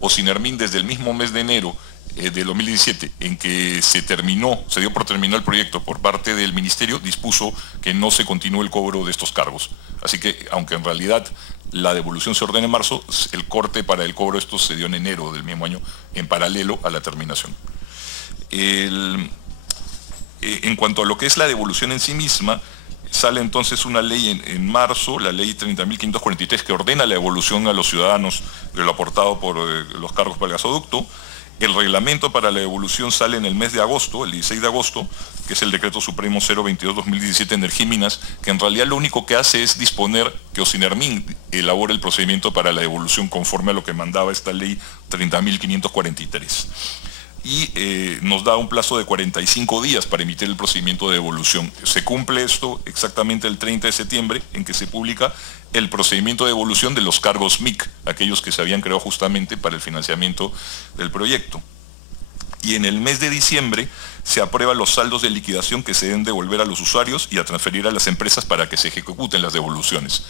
Ocinermin, desde el mismo mes de enero de 2017, en que se dio por terminado el proyecto por parte del Ministerio, dispuso que no se continúe el cobro de estos cargos. Así que, aunque en realidad la devolución se ordena en marzo, el corte para el cobro de estos se dio en enero del mismo año, en paralelo a la terminación. En cuanto a lo que es la devolución en sí misma, sale entonces una ley en marzo, la ley 30.543, que ordena la devolución a los ciudadanos de lo aportado por los cargos para el gasoducto. El reglamento para la devolución sale en el mes de agosto, el 16 de agosto, que es el Decreto Supremo 022-2017 Energiminas, que en realidad lo único que hace es disponer que Ocinermin elabore el procedimiento para la devolución conforme a lo que mandaba esta ley 30.543. Y nos da un plazo de 45 días para emitir el procedimiento de devolución. Se cumple esto exactamente el 30 de septiembre, en que se publica el procedimiento de devolución de los cargos MIC, aquellos que se habían creado justamente para el financiamiento del proyecto. Y en el mes de diciembre se aprueban los saldos de liquidación que se deben devolver a los usuarios y a transferir a las empresas para que se ejecuten las devoluciones.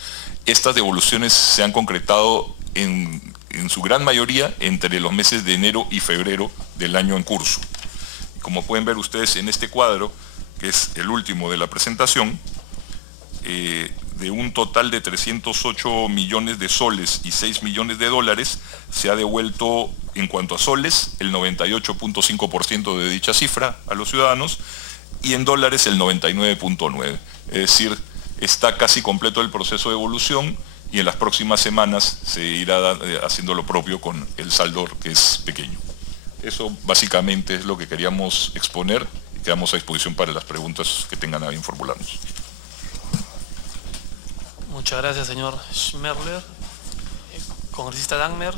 Estas devoluciones se han concretado en su gran mayoría entre los meses de enero y febrero del año en curso. Como pueden ver ustedes en este cuadro, que es el último de la presentación, de un total de 308 millones de soles y 6 millones de dólares, se ha devuelto en cuanto a soles el 98.5% de dicha cifra a los ciudadanos y en dólares el 99.9%. Es decir, está casi completo el proceso de devolución y en las próximas semanas se irá haciendo lo propio con el saldo, que es pequeño. Eso básicamente es lo que queríamos exponer y quedamos a disposición para las preguntas que tengan a bien formularnos. Muchas gracias, señor Schmerler. Congresista Dagmer,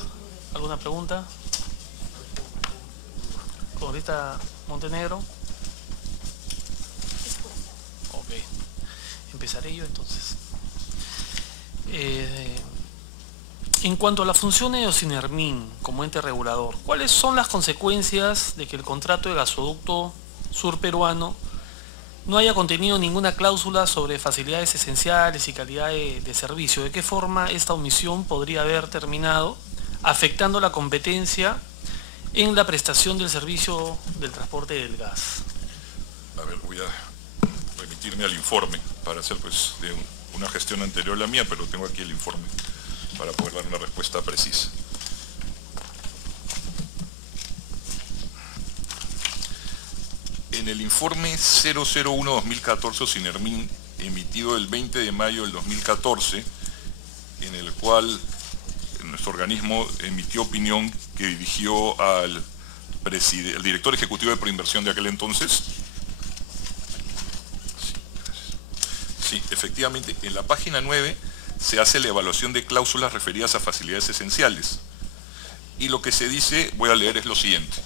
¿alguna pregunta? Congresista Montenegro. Ok, empezaré yo entonces. En cuanto a la función de Ocinermin como ente regulador, ¿cuáles son las consecuencias de que el contrato de gasoducto surperuano no haya contenido ninguna cláusula sobre facilidades esenciales y calidad de servicio? ¿De qué forma esta omisión podría haber terminado afectando la competencia en la prestación del servicio del transporte del gas? A ver, voy a remitirme al informe para hacer de una gestión anterior a la mía, pero tengo aquí el informe para poder dar una respuesta precisa. En el informe 001-2014 Ocinermin, emitido el 20 de mayo del 2014, en el cual nuestro organismo emitió opinión que dirigió al director ejecutivo de Proinversión de aquel entonces. Sí, efectivamente, en la página 9 se hace la evaluación de cláusulas referidas a facilidades esenciales. Y lo que se dice, voy a leer, es lo siguiente.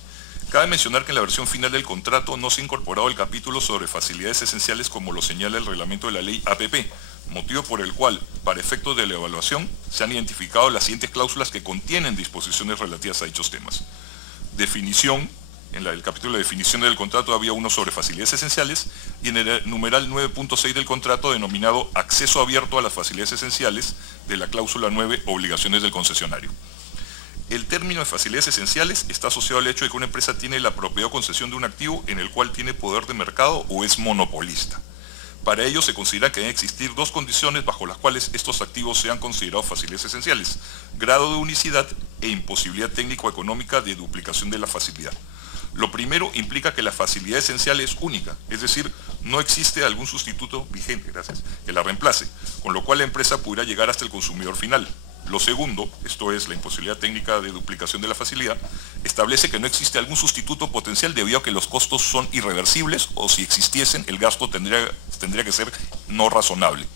Cabe mencionar que en la versión final del contrato no se ha incorporado el capítulo sobre facilidades esenciales como lo señala el reglamento de la ley APP, motivo por el cual, para efectos de la evaluación, se han identificado las siguientes cláusulas que contienen disposiciones relativas a dichos temas. Definición. En el capítulo de definición del contrato había uno sobre facilidades esenciales y en el numeral 9.6 del contrato denominado acceso abierto a las facilidades esenciales de la cláusula 9, obligaciones del concesionario. El término de facilidades esenciales está asociado al hecho de que una empresa tiene la propiedad o concesión de un activo en el cual tiene poder de mercado o es monopolista. Para ello se considera que deben existir dos condiciones bajo las cuales estos activos sean considerados facilidades esenciales: grado de unicidad e imposibilidad técnico-económica de duplicación de la facilidad. Lo primero implica que la facilidad esencial es única, es decir, no existe algún sustituto vigente, que la reemplace, con lo cual la empresa pudiera llegar hasta el consumidor final. Lo segundo, esto es la imposibilidad técnica de duplicación de la facilidad, establece que no existe algún sustituto potencial debido a que los costos son irreversibles o si existiesen el gasto tendría que ser no razonable.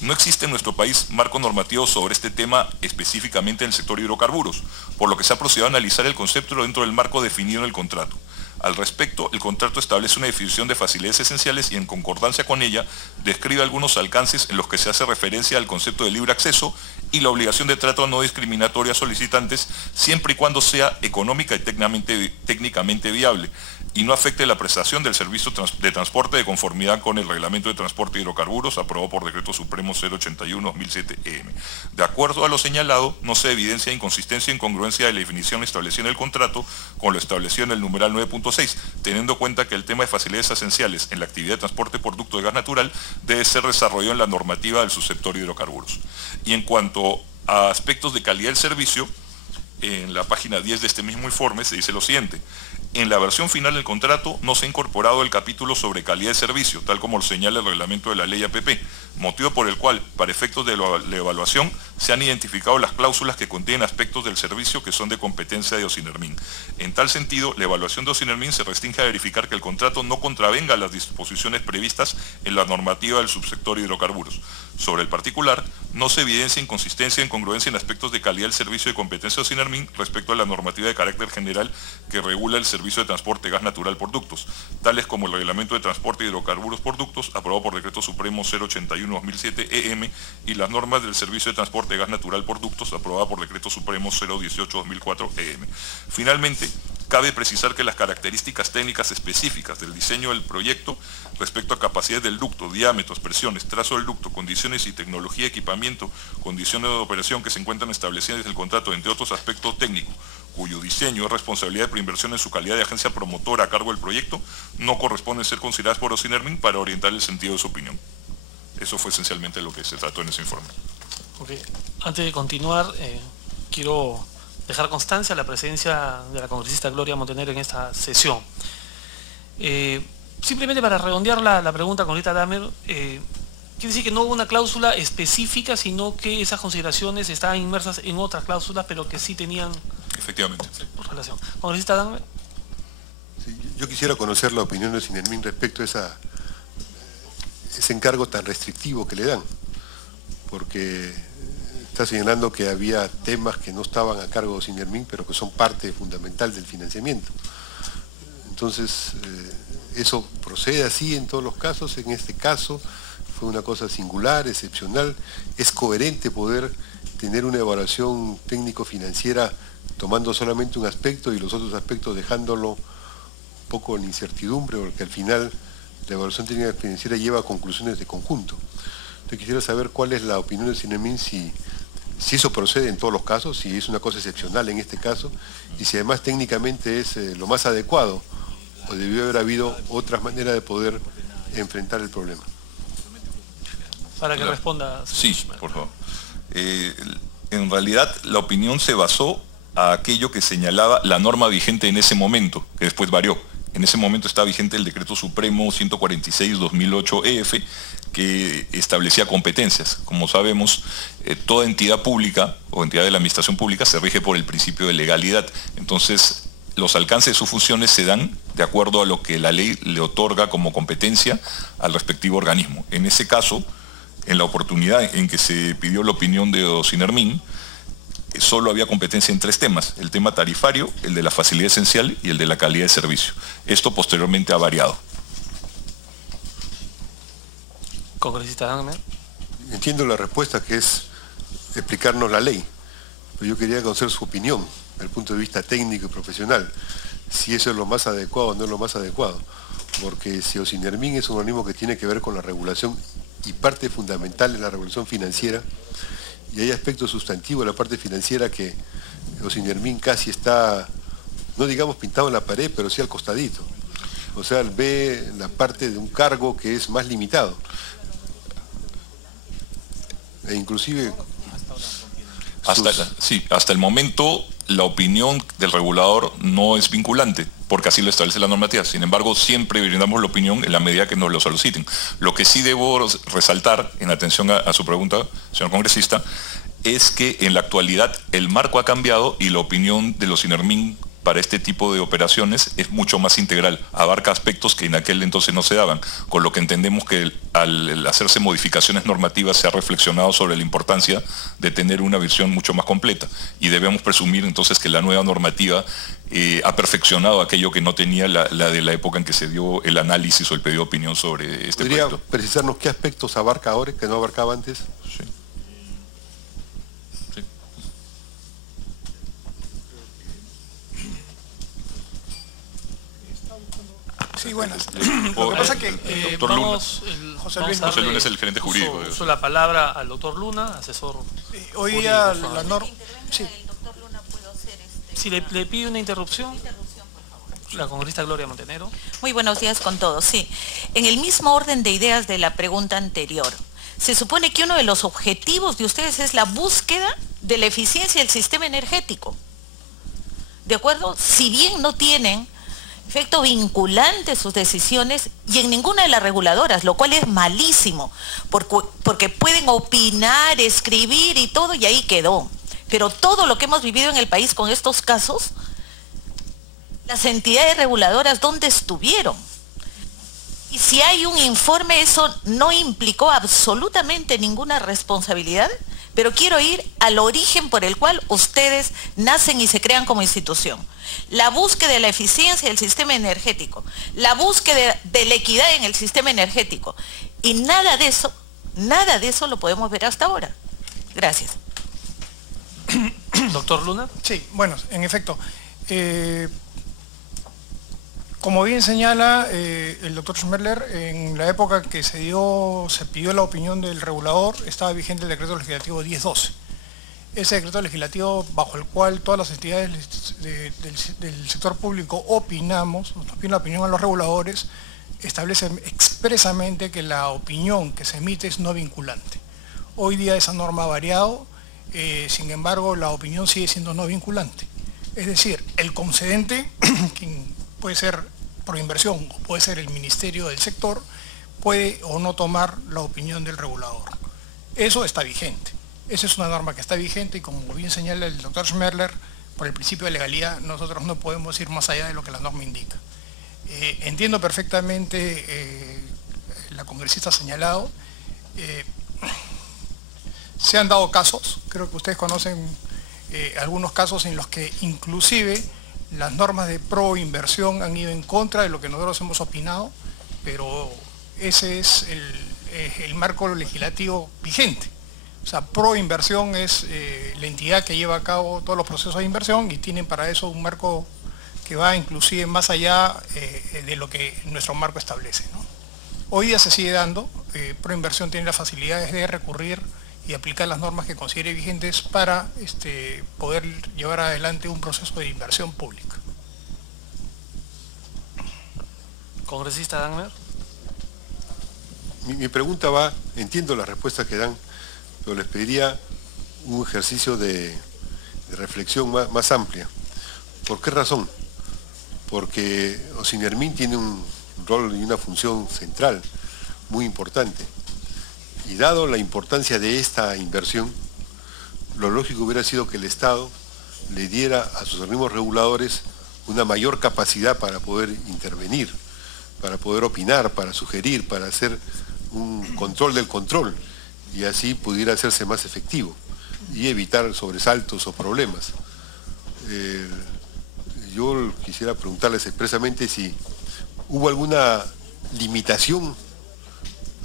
No existe en nuestro país marco normativo sobre este tema específicamente en el sector hidrocarburos, por lo que se ha procedido a analizar el concepto dentro del marco definido en el contrato. Al respecto, el contrato establece una definición de facilidades esenciales y en concordancia con ella describe algunos alcances en los que se hace referencia al concepto de libre acceso y la obligación de trato no discriminatorio a solicitantes siempre y cuando sea económica y técnicamente viable. y no afecte la prestación del servicio de transporte de conformidad con el Reglamento de Transporte de Hidrocarburos aprobado por Decreto Supremo 081/2007-EM. De acuerdo a lo señalado, no se evidencia inconsistencia e incongruencia de la definición establecida en el contrato con lo establecido en el numeral 9.6, teniendo en cuenta que el tema de facilidades esenciales en la actividad de transporte por ducto de gas natural debe ser desarrollado en la normativa del subsector hidrocarburos. Y en cuanto a aspectos de calidad del servicio, en la página 10 de este mismo informe se dice lo siguiente: en la versión final del contrato no se ha incorporado el capítulo sobre calidad de servicio, tal como lo señala el reglamento de la ley APP, motivo por el cual, para efectos de la evaluación, se han identificado las cláusulas que contienen aspectos del servicio que son de competencia de Ocinermin. En tal sentido, la evaluación de Ocinermin se restringe a verificar que el contrato no contravenga las disposiciones previstas en la normativa del subsector hidrocarburos. Sobre el particular, no se evidencia inconsistencia e incongruencia en aspectos de calidad del servicio de competencia de Ocinermin respecto a la normativa de carácter general que regula el servicio de transporte de gas natural por ductos, tales como el Reglamento de Transporte de Hidrocarburos por ductos, aprobado por Decreto Supremo 081/2007-EM, y las normas del Servicio de Transporte de Gas Natural por ductos, aprobada por Decreto Supremo 018/2004-EM. Finalmente, cabe precisar que las características técnicas específicas del diseño del proyecto respecto a capacidades del ducto, diámetros, presiones, trazo del ducto, condiciones y tecnología de equipamiento, condiciones de operación que se encuentran establecidas en el contrato, entre otros aspectos técnicos, cuyo diseño es responsabilidad de Preinversión en su calidad de agencia promotora a cargo del proyecto, no corresponden ser consideradas por Ocinermin para orientar el sentido de su opinión. Eso fue esencialmente lo que se trató en ese informe. Okay. Antes de continuar, quiero dejar constancia de la presencia de la congresista Gloria Montenegro en esta sesión. Simplemente para redondear la pregunta con Rita Damer, quiere decir que no hubo una cláusula específica, sino que esas consideraciones estaban inmersas en otras cláusulas, pero que sí tenían... Efectivamente. Relación. Congresista Damer. Sí, yo quisiera conocer la opinión de Ocinermin respecto a ese encargo tan restrictivo que le dan, porque está señalando que había temas que no estaban a cargo de Ocinermin, pero que son parte fundamental del financiamiento. Entonces, ¿eso procede así en todos los casos? En este caso, ¿fue una cosa singular, excepcional? ¿Es coherente poder tener una evaluación técnico-financiera tomando solamente un aspecto y los otros aspectos dejándolo un poco en incertidumbre, porque al final la evaluación técnica financiera lleva a conclusiones de conjunto? Entonces quisiera saber cuál es la opinión de Ocinermin, si eso procede en todos los casos, si es una cosa excepcional en este caso, y si además técnicamente es lo más adecuado, o debió haber habido otras maneras de poder enfrentar el problema. Para que responda. Sí, por favor. En realidad, la opinión se basó a aquello que señalaba la norma vigente en ese momento, que después varió. En ese momento está vigente el Decreto Supremo 146/2008-EF, que establecía competencias. Como sabemos, toda entidad pública o entidad de la administración pública se rige por el principio de legalidad. Entonces, los alcances de sus funciones se dan de acuerdo a lo que la ley le otorga como competencia al respectivo organismo. En ese caso, en la oportunidad en que se pidió la opinión de Ocinermin, solo había competencia en 3 temas: el tema tarifario, el de la facilidad esencial y el de la calidad de servicio. Esto posteriormente ha variado. Congresista Damer. Entiendo la respuesta, que es explicarnos la ley, pero yo quería conocer su opinión desde el punto de vista técnico y profesional, si eso es lo más adecuado o no es lo más adecuado, porque si Ocinermin es un organismo que tiene que ver con la regulación y parte fundamental de la regulación financiera, y hay aspectos sustantivos de la parte financiera que Ocinermin casi está, no digamos pintado en la pared, pero sí al costadito. O sea, ve la parte de un cargo que es más limitado. E inclusive... Hasta el momento la opinión del regulador no es vinculante, porque así lo establece la normativa. Sin embargo, siempre brindamos la opinión en la medida que nos lo soliciten. Lo que sí debo resaltar, en atención a su pregunta, señor congresista, es que en la actualidad el marco ha cambiado y la opinión de los Ocinermin para este tipo de operaciones es mucho más integral, abarca aspectos que en aquel entonces no se daban, con lo que entendemos que al hacerse modificaciones normativas se ha reflexionado sobre la importancia de tener una visión mucho más completa, y debemos presumir entonces que la nueva normativa ha perfeccionado aquello que no tenía la de la época en que se dio el análisis o el pedido de opinión sobre este proyecto. ¿Podría precisarnos qué aspectos abarca ahora que no abarcaba antes? Sí. Sí. Sí, bueno. Lo que pasa que doctor Luna. José Luis Luna es el gerente jurídico. Uso la palabra al doctor Luna, asesor. Hoy día la norma... Sí. Si le pide una interrupción, la congresista Gloria Montenegro. Muy buenos días con todos. Sí, en el mismo orden de ideas de la pregunta anterior, se supone que uno de los objetivos de ustedes es la búsqueda de la eficiencia del sistema energético. ¿De acuerdo? Si bien no tienen efecto vinculante sus decisiones y en ninguna de las reguladoras, lo cual es malísimo, porque pueden opinar, escribir y todo, y ahí quedó. Pero todo lo que hemos vivido en el país con estos casos, las entidades reguladoras, ¿dónde estuvieron? Y si hay un informe, eso no implicó absolutamente ninguna responsabilidad, pero quiero ir al origen por el cual ustedes nacen y se crean como institución. La búsqueda de la eficiencia del sistema energético, la búsqueda de la equidad en el sistema energético. Y nada de eso lo podemos ver hasta ahora. Gracias. Doctor Luna. Sí, bueno, en efecto. Como bien señala el doctor Schmerler, en la época que se pidió la opinión del regulador, estaba vigente el decreto legislativo 1012. Ese decreto legislativo bajo el cual todas las entidades del sector público opinamos, nos piden la opinión a los reguladores, establece expresamente que la opinión que se emite es no vinculante. Hoy día esa norma ha variado, sin embargo la opinión sigue siendo no vinculante. Es decir, el concedente, quien puede ser Proinversión o puede ser el Ministerio del Sector, puede o no tomar la opinión del regulador. Eso está vigente. Esa es una norma que está vigente y como bien señala el doctor Schmerler, por el principio de legalidad nosotros no podemos ir más allá de lo que la norma indica. Entiendo perfectamente la congresista ha señalado. Se han dado casos, creo que ustedes conocen algunos casos en los que inclusive las normas de proinversión han ido en contra de lo que nosotros hemos opinado, pero ese es el marco legislativo vigente. O sea, proinversión es la entidad que lleva a cabo todos los procesos de inversión y tienen para eso un marco que va inclusive más allá de lo que nuestro marco establece, ¿no? Hoy día se sigue dando, proinversión tiene las facilidades de recurrir y aplicar las normas que considere vigentes para poder llevar adelante un proceso de inversión pública. Congresista Dagmer. Mi pregunta va, entiendo la respuesta que dan, pero les pediría un ejercicio de reflexión más amplia. ¿Por qué razón? Porque Ocinermin tiene un rol y una función central muy importante. Y dado la importancia de esta inversión, lo lógico hubiera sido que el Estado le diera a sus organismos reguladores una mayor capacidad para poder intervenir, para poder opinar, para sugerir, para hacer un control del control y así pudiera hacerse más efectivo y evitar sobresaltos o problemas. Yo quisiera preguntarles expresamente si hubo alguna limitación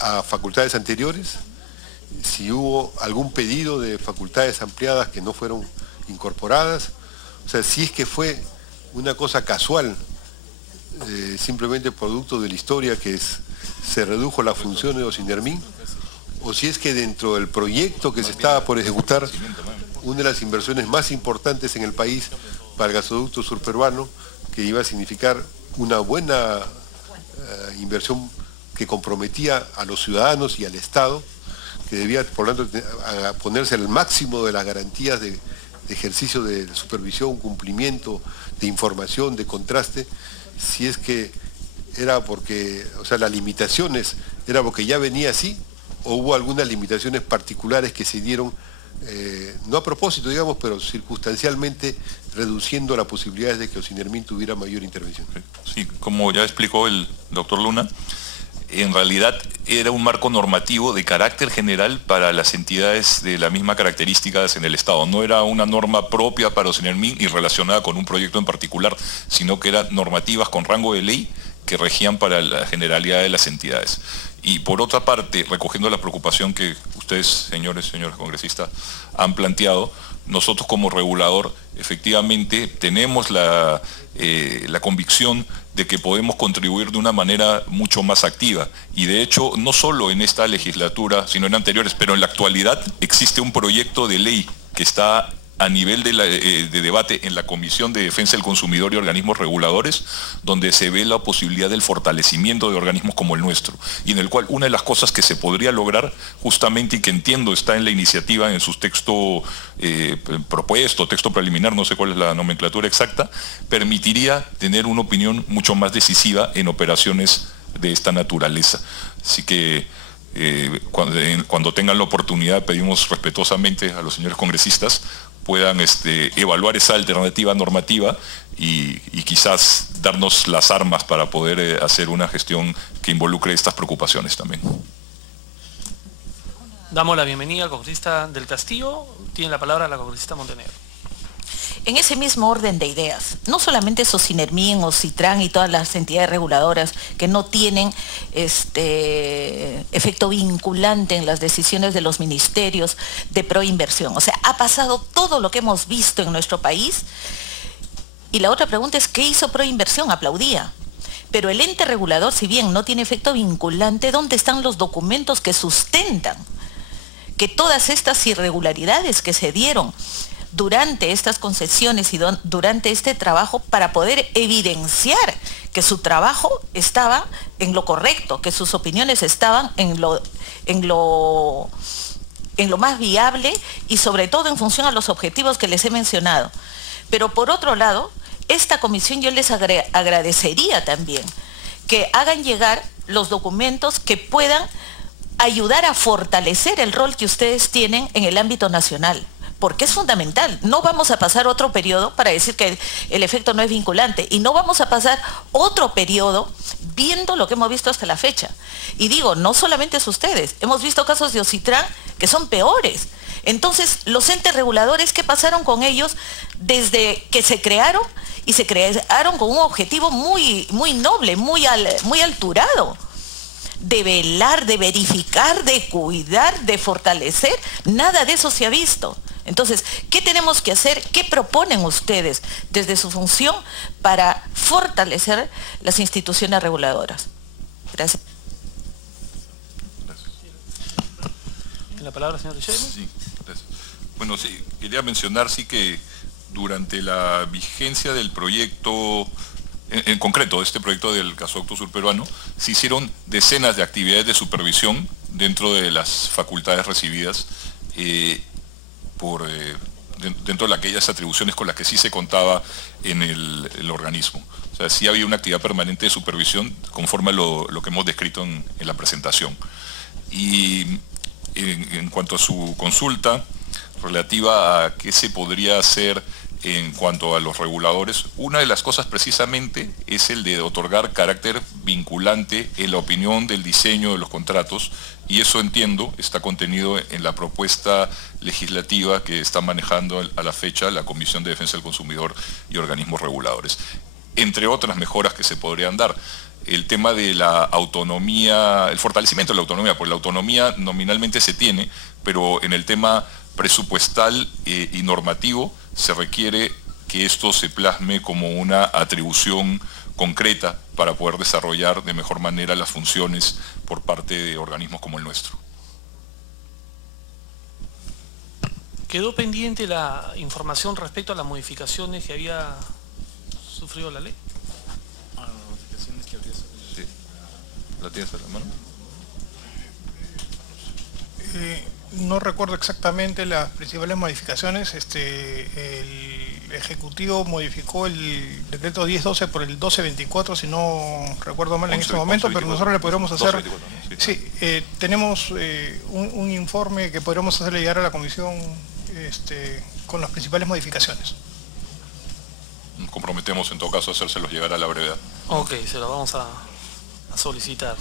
a facultades anteriores, si hubo algún pedido de facultades ampliadas que no fueron incorporadas, o sea, si es que fue una cosa casual, simplemente producto de la historia que se redujo la función de Ocinermin, o si es que dentro del proyecto que se estaba por ejecutar, una de las inversiones más importantes en el país para el gasoducto surperuano, que iba a significar una buena inversión que comprometía a los ciudadanos y al Estado, que debía, por lo tanto, ponerse al máximo de las garantías de ejercicio de supervisión, cumplimiento, de información, de contraste, si es que era porque, o sea, las limitaciones, era porque ya venía así, o hubo algunas limitaciones particulares que se dieron, no a propósito, digamos, pero circunstancialmente reduciendo las posibilidades de que Ocinermin tuviera mayor intervención. Sí, como ya explicó el doctor Luna, en realidad era un marco normativo de carácter general para las entidades de las mismas características en el Estado. No era una norma propia para Ocinermin y relacionada con un proyecto en particular, sino que eran normativas con rango de ley que regían para la generalidad de las entidades. Y por otra parte, recogiendo la preocupación que ustedes, señores congresistas, han planteado, nosotros como regulador efectivamente tenemos la convicción de que podemos contribuir de una manera mucho más activa. Y de hecho, no solo en esta legislatura, sino en anteriores, pero en la actualidad existe un proyecto de ley que está a nivel de debate en la Comisión de Defensa del Consumidor y Organismos Reguladores, donde se ve la posibilidad del fortalecimiento de organismos como el nuestro, y en el cual una de las cosas que se podría lograr justamente, y que entiendo está en la iniciativa, en su texto propuesto, texto preliminar, no sé cuál es la nomenclatura exacta, permitiría tener una opinión mucho más decisiva en operaciones de esta naturaleza. Así que cuando tengan la oportunidad, pedimos respetuosamente a los señores congresistas puedan evaluar esa alternativa normativa y quizás darnos las armas para poder hacer una gestión que involucre estas preocupaciones también. Damos la bienvenida al congresista del Castillo. Tiene la palabra la congresista Montenegro. En ese mismo orden de ideas, no solamente Socinermin o Citran y todas las entidades reguladoras que no tienen efecto vinculante en las decisiones de los ministerios de proinversión. O sea, ha pasado todo lo que hemos visto en nuestro país. Y la otra pregunta es, ¿qué hizo Proinversión? Aplaudía. Pero el ente regulador, si bien no tiene efecto vinculante, ¿dónde están los documentos que sustentan que todas estas irregularidades que se dieron durante estas concesiones y durante este trabajo, para poder evidenciar que su trabajo estaba en lo correcto, que sus opiniones estaban en lo más viable y sobre todo en función a los objetivos que les he mencionado? Pero por otro lado, esta comisión yo les agradecería también que hagan llegar los documentos que puedan ayudar a fortalecer el rol que ustedes tienen en el ámbito nacional, porque es fundamental. No vamos a pasar otro periodo para decir que el efecto no es vinculante, y no vamos a pasar otro periodo viendo lo que hemos visto hasta la fecha. Y digo, no solamente es ustedes, hemos visto casos de Ocitran que son peores. Entonces, los entes reguladores, ¿qué pasaron con ellos desde que se crearon? Y se crearon con un objetivo muy, muy noble, muy alturado, de velar, de verificar, de cuidar, de fortalecer. Nada de eso se ha visto. Entonces, ¿qué tenemos que hacer? ¿Qué proponen ustedes desde su función para fortalecer las instituciones reguladoras? Gracias. ¿Tiene la palabra, señor Richelieu? Sí, gracias. Bueno, sí, quería mencionar que durante la vigencia del proyecto, en concreto este proyecto del gasoducto surperuano, se hicieron decenas de actividades de supervisión dentro de las facultades recibidas dentro de aquellas atribuciones con las que sí se contaba en el organismo. O sea, sí había una actividad permanente de supervisión conforme a lo que hemos descrito en la presentación. Y en cuanto a su consulta relativa a qué se podría hacer en cuanto a los reguladores, una de las cosas precisamente es el de otorgar carácter vinculante en la opinión del diseño de los contratos, y eso, entiendo, está contenido en la propuesta legislativa que está manejando a la fecha la Comisión de Defensa del Consumidor y Organismos Reguladores. Entre otras mejoras que se podrían dar, el tema de la autonomía, el fortalecimiento de la autonomía, porque la autonomía nominalmente se tiene, pero en el tema presupuestal y normativo se requiere que esto se plasme como una atribución concreta para poder desarrollar de mejor manera las funciones por parte de organismos como el nuestro. ¿Quedó pendiente la información respecto a las modificaciones que había sufrido la ley? Las modificaciones que habría sufrido. Sí. ¿La tienes a la mano? No recuerdo exactamente las principales modificaciones. El Ejecutivo modificó el decreto 1012 por el 1224, si no recuerdo mal en este momento, pero nosotros le podríamos hacer... 1224, ¿no? Sí, tenemos un informe que podríamos hacerle llegar a la comisión con las principales modificaciones. Nos comprometemos en todo caso a hacérselos llegar a la brevedad. Ok, se lo vamos a solicitar.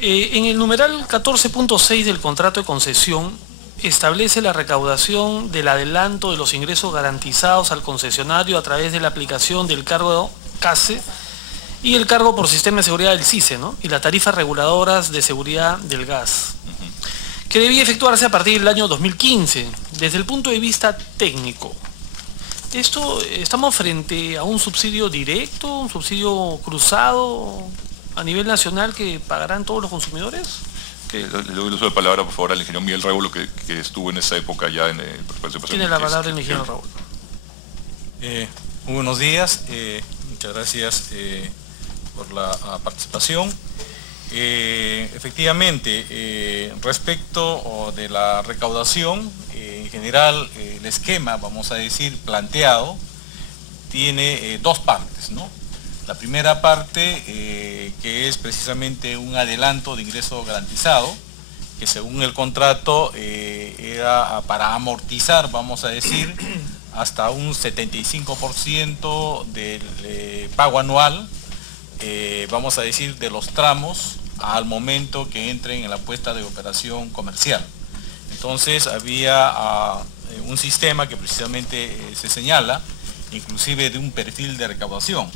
En el numeral 14.6 del contrato de concesión establece la recaudación del adelanto de los ingresos garantizados al concesionario a través de la aplicación del cargo CASE y el cargo por sistema de seguridad del CICE, ¿no? Y las tarifas reguladoras de seguridad del gas, que debía efectuarse a partir del año 2015. Desde el punto de vista técnico, ¿estamos frente a un subsidio directo, un subsidio cruzado a nivel nacional que pagarán todos los consumidores? Le doy el uso de palabra, por favor, al ingeniero Miguel Révulo, que estuvo en esa época ya en el proceso. Tiene la palabra el ingeniero Raúl. Muy buenos días, muchas gracias por la participación. Efectivamente, respecto de la recaudación, en general el esquema, vamos a decir, planteado, tiene dos partes, ¿no? La primera parte, que es precisamente un adelanto de ingreso garantizado, que según el contrato era para amortizar, vamos a decir, hasta un 75% del pago anual, vamos a decir, de los tramos al momento que entren en la puesta de operación comercial. Entonces había un sistema que precisamente se señala, inclusive de un perfil de recaudación,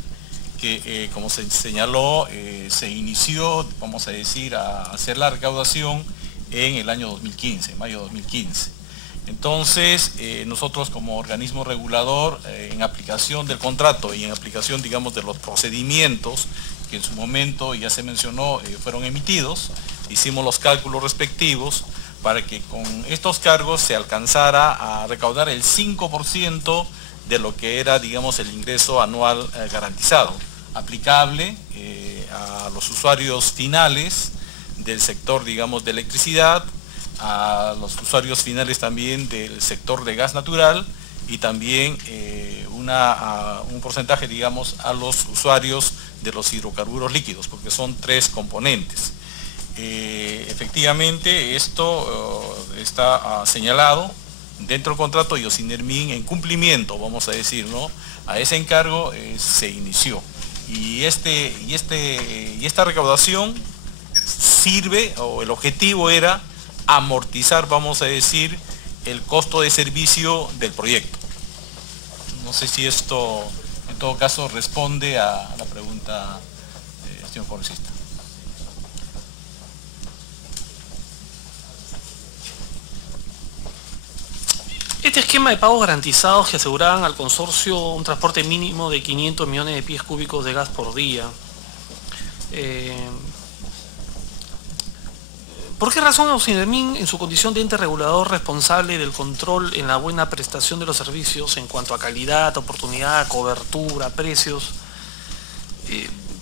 que como se señaló, se inició, vamos a decir, a hacer la recaudación en el año 2015, mayo 2015. Entonces, nosotros como organismo regulador, en aplicación del contrato y en aplicación, digamos, de los procedimientos que en su momento, ya se mencionó, fueron emitidos, hicimos los cálculos respectivos para que con estos cargos se alcanzara a recaudar el 5% de lo que era, digamos, el ingreso anual garantizado, aplicable a los usuarios finales del sector, digamos, de electricidad, a los usuarios finales también del sector de gas natural y también un porcentaje, digamos, a los usuarios de los hidrocarburos líquidos, porque son tres componentes. Efectivamente, esto está señalado dentro del contrato y Ocinermin, en cumplimiento, vamos a decir, ¿no?, a ese encargo se inició. Y esta recaudación sirve, o el objetivo era amortizar, vamos a decir, el costo de servicio del proyecto. No sé si esto, en todo caso, responde a la pregunta del señor congresista. Este esquema de pagos garantizados que aseguraban al consorcio un transporte mínimo de 500 millones de pies cúbicos de gas por día, ¿por qué razón Ocinermin, en su condición de ente regulador responsable del control en la buena prestación de los servicios en cuanto a calidad, oportunidad, cobertura, precios,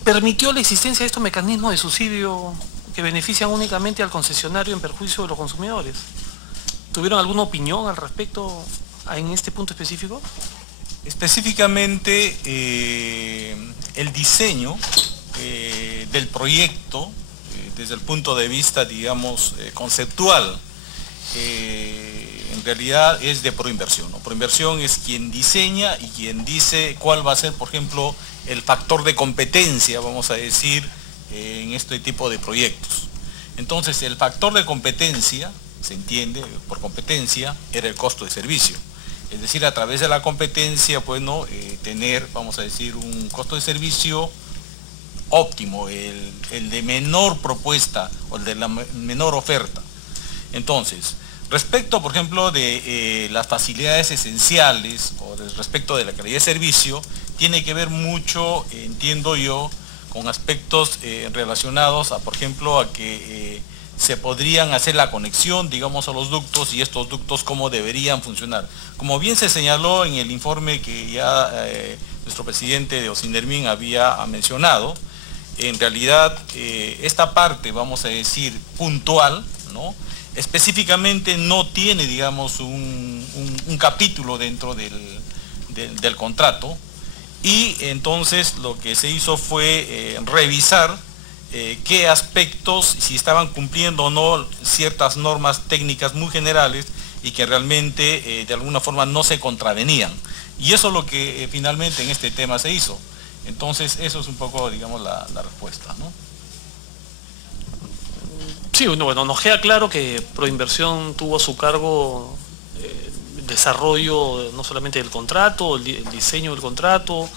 permitió la existencia de estos mecanismos de subsidio que benefician únicamente al concesionario en perjuicio de los consumidores? ¿Tuvieron alguna opinión al respecto en este punto específico? Específicamente, el diseño del proyecto, desde el punto de vista, digamos, conceptual, en realidad es de Proinversión, ¿no? Proinversión es quien diseña y quien dice cuál va a ser, por ejemplo, el factor de competencia, vamos a decir, en este tipo de proyectos. Entonces, el factor de competencia, se entiende por competencia, era el costo de servicio. Es decir, a través de la competencia, pues, ¿no?, tener, vamos a decir, un costo de servicio óptimo, el de menor propuesta o el de la menor oferta. Entonces, respecto, por ejemplo, de las facilidades esenciales o respecto de la calidad de servicio, tiene que ver mucho, entiendo yo, con aspectos relacionados a, por ejemplo, a que se podrían hacer la conexión, digamos, a los ductos, y estos ductos cómo deberían funcionar. Como bien se señaló en el informe que ya nuestro presidente de Ocinermin había mencionado, en realidad esta parte, vamos a decir, puntual, ¿no?, específicamente no tiene, digamos, un capítulo dentro del contrato, y entonces lo que se hizo fue revisar qué aspectos, si estaban cumpliendo o no ciertas normas técnicas muy generales y que realmente de alguna forma no se contravenían. Y eso es lo que finalmente en este tema se hizo. Entonces eso es un poco, digamos, la respuesta, ¿no? Sí, bueno, nos queda claro que Proinversión tuvo a su cargo el desarrollo no solamente del contrato, el diseño del contrato,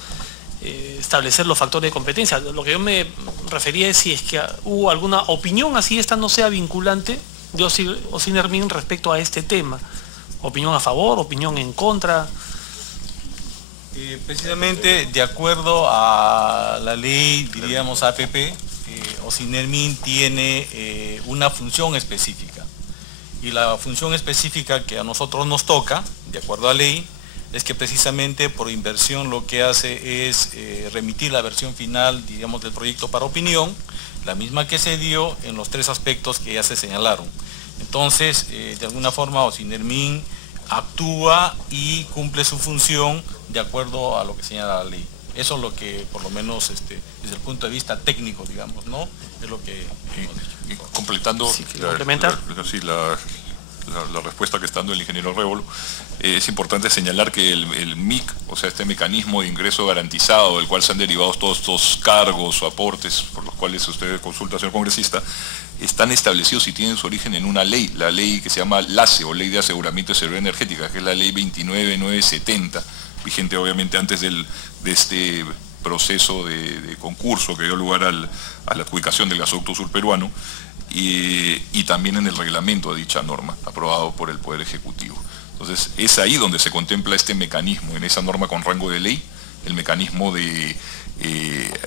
establecer los factores de competencia. Lo que yo me refería es si es que hubo alguna opinión, así esta no sea vinculante, de Ocinermin respecto a este tema. Opinión a favor, opinión en contra. Precisamente de acuerdo a la ley, diríamos APP, Ocinermin tiene una función específica. Y la función específica que a nosotros nos toca, de acuerdo a ley, es que precisamente por inversión lo que hace es remitir la versión final, digamos, del proyecto para opinión, la misma que se dio en los 3 aspectos que ya se señalaron. Entonces, de alguna forma, Ocinermin actúa y cumple su función de acuerdo a lo que señala la ley. Eso es lo que, por lo menos, desde el punto de vista técnico, digamos, ¿no? Es lo que hemos dicho. Y completando la respuesta que está dando el ingeniero Révolo, es importante señalar que el MIC, o sea, este mecanismo de ingreso garantizado, del cual se han derivado todos estos cargos o aportes por los cuales usted consulta, señor congresista, están establecidos y tienen su origen en una ley, la ley que se llama LASE, o Ley de Aseguramiento de Seguridad Energética, que es la ley 29970, vigente obviamente antes de este proceso de concurso que dio lugar a la adjudicación del gasoducto surperuano, y también en el reglamento de dicha norma, aprobado por el Poder Ejecutivo. Entonces, es ahí donde se contempla este mecanismo, en esa norma con rango de ley, el mecanismo de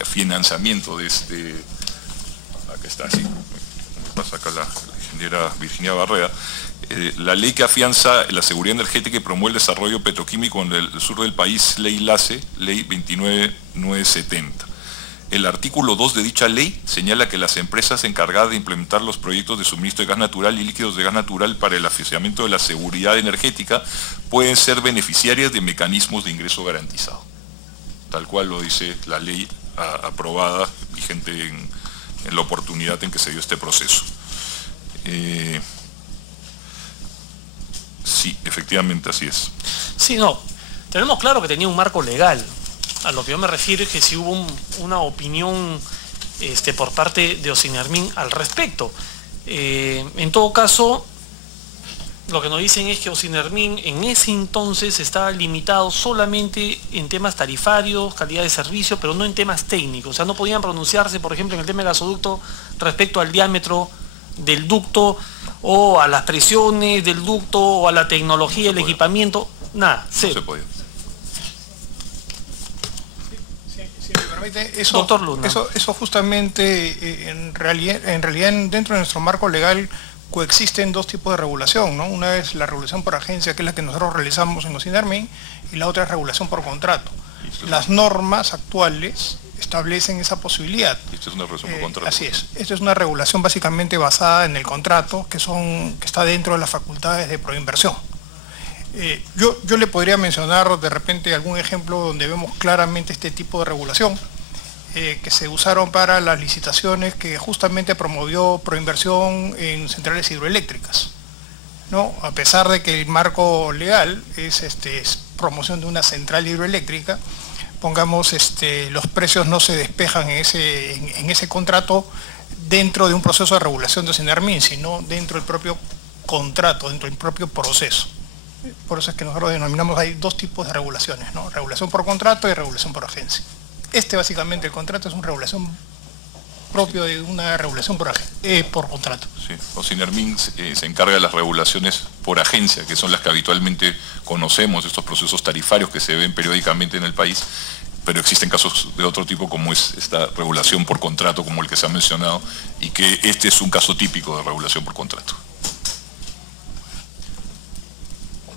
financiamiento de este... Acá está, así, pasa acá la ingeniera Virginia Barrera, la ley que afianza la seguridad energética y promueve el desarrollo petroquímico en el sur del país, ley LASE, ley 29970. El artículo 2 de dicha ley señala que las empresas encargadas de implementar los proyectos de suministro de gas natural y líquidos de gas natural para el afianzamiento de la seguridad energética pueden ser beneficiarias de mecanismos de ingreso garantizado, tal cual lo dice la ley aprobada, vigente en la oportunidad en que se dio este proceso. Sí, efectivamente así es. Sí, no, tenemos claro que tenía un marco legal. A lo que yo me refiero es que si hubo una opinión por parte de Ocinermin al respecto. En todo caso, lo que nos dicen es que Ocinermin en ese entonces estaba limitado solamente en temas tarifarios, calidad de servicio, pero no en temas técnicos. O sea, no podían pronunciarse, por ejemplo, en el tema del gasoducto respecto al diámetro del ducto o a las presiones del ducto o a la tecnología, el equipamiento, nada, cero. No se podía. Si me permite, eso, Doctor Luna. eso justamente, en realidad dentro de nuestro marco legal coexisten 2 tipos de regulación, ¿no? Una es la regulación por agencia, que es la que nosotros realizamos en Ocinermin, y la otra es regulación por contrato. Las normas actuales establecen esa posibilidad. Esto es una regulación por contrato. Así es. Esta es una regulación básicamente basada en el contrato, que está dentro de las facultades de proinversión. Yo le podría mencionar de repente algún ejemplo donde vemos claramente este tipo de regulación, que se usaron para las licitaciones que justamente promovió Proinversión en centrales hidroeléctricas, ¿no? A pesar de que el marco legal es promoción de una central hidroeléctrica, pongamos, los precios no se despejan en ese contrato dentro de un proceso de regulación de Ocinermin, sino dentro del propio contrato, dentro del propio proceso. Por eso es que nosotros denominamos, hay 2 tipos de regulaciones, ¿no? Regulación por contrato y regulación por agencia. Básicamente el contrato es una regulación propio de una regulación por contrato. Sí, Ocinermin se encarga de las regulaciones por agencia, que son las que habitualmente conocemos, estos procesos tarifarios que se ven periódicamente en el país, pero existen casos de otro tipo como es esta regulación por contrato, como el que se ha mencionado, y que este es un caso típico de regulación por contrato.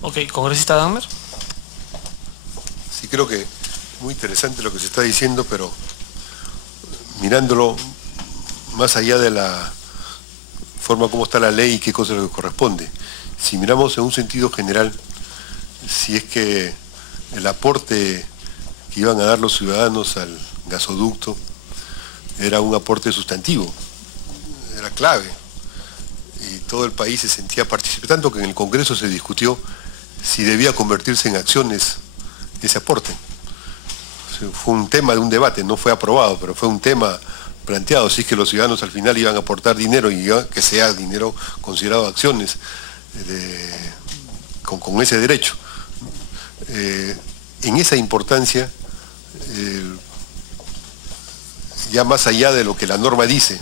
Ok, congresista Dahmer. Sí, creo que muy interesante lo que se está diciendo, pero mirándolo más allá de la forma como está la ley y qué cosa es lo que corresponde. Si miramos en un sentido general, si es que el aporte que iban a dar los ciudadanos al gasoducto era un aporte sustantivo, era clave, y todo el país se sentía partícipe, tanto que en el Congreso se discutió si debía convertirse en acciones ese aporte. Fue un tema de un debate, no fue aprobado, pero fue un tema planteado, si es que los ciudadanos al final iban a aportar dinero y que sea dinero considerado acciones con ese derecho. En esa importancia, ya más allá de lo que la norma dice,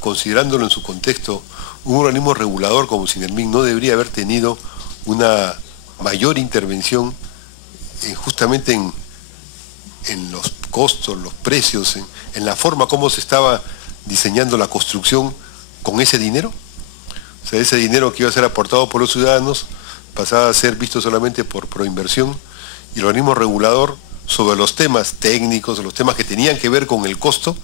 considerándolo en su contexto, un organismo regulador como Sinermin no debería haber tenido una mayor intervención justamente en los costos, los precios, en la forma como se estaba diseñando la construcción con ese dinero. O sea, ese dinero que iba a ser aportado por los ciudadanos pasaba a ser visto solamente por proinversión, y el organismo regulador sobre los temas técnicos, los temas que tenían que ver con el costo,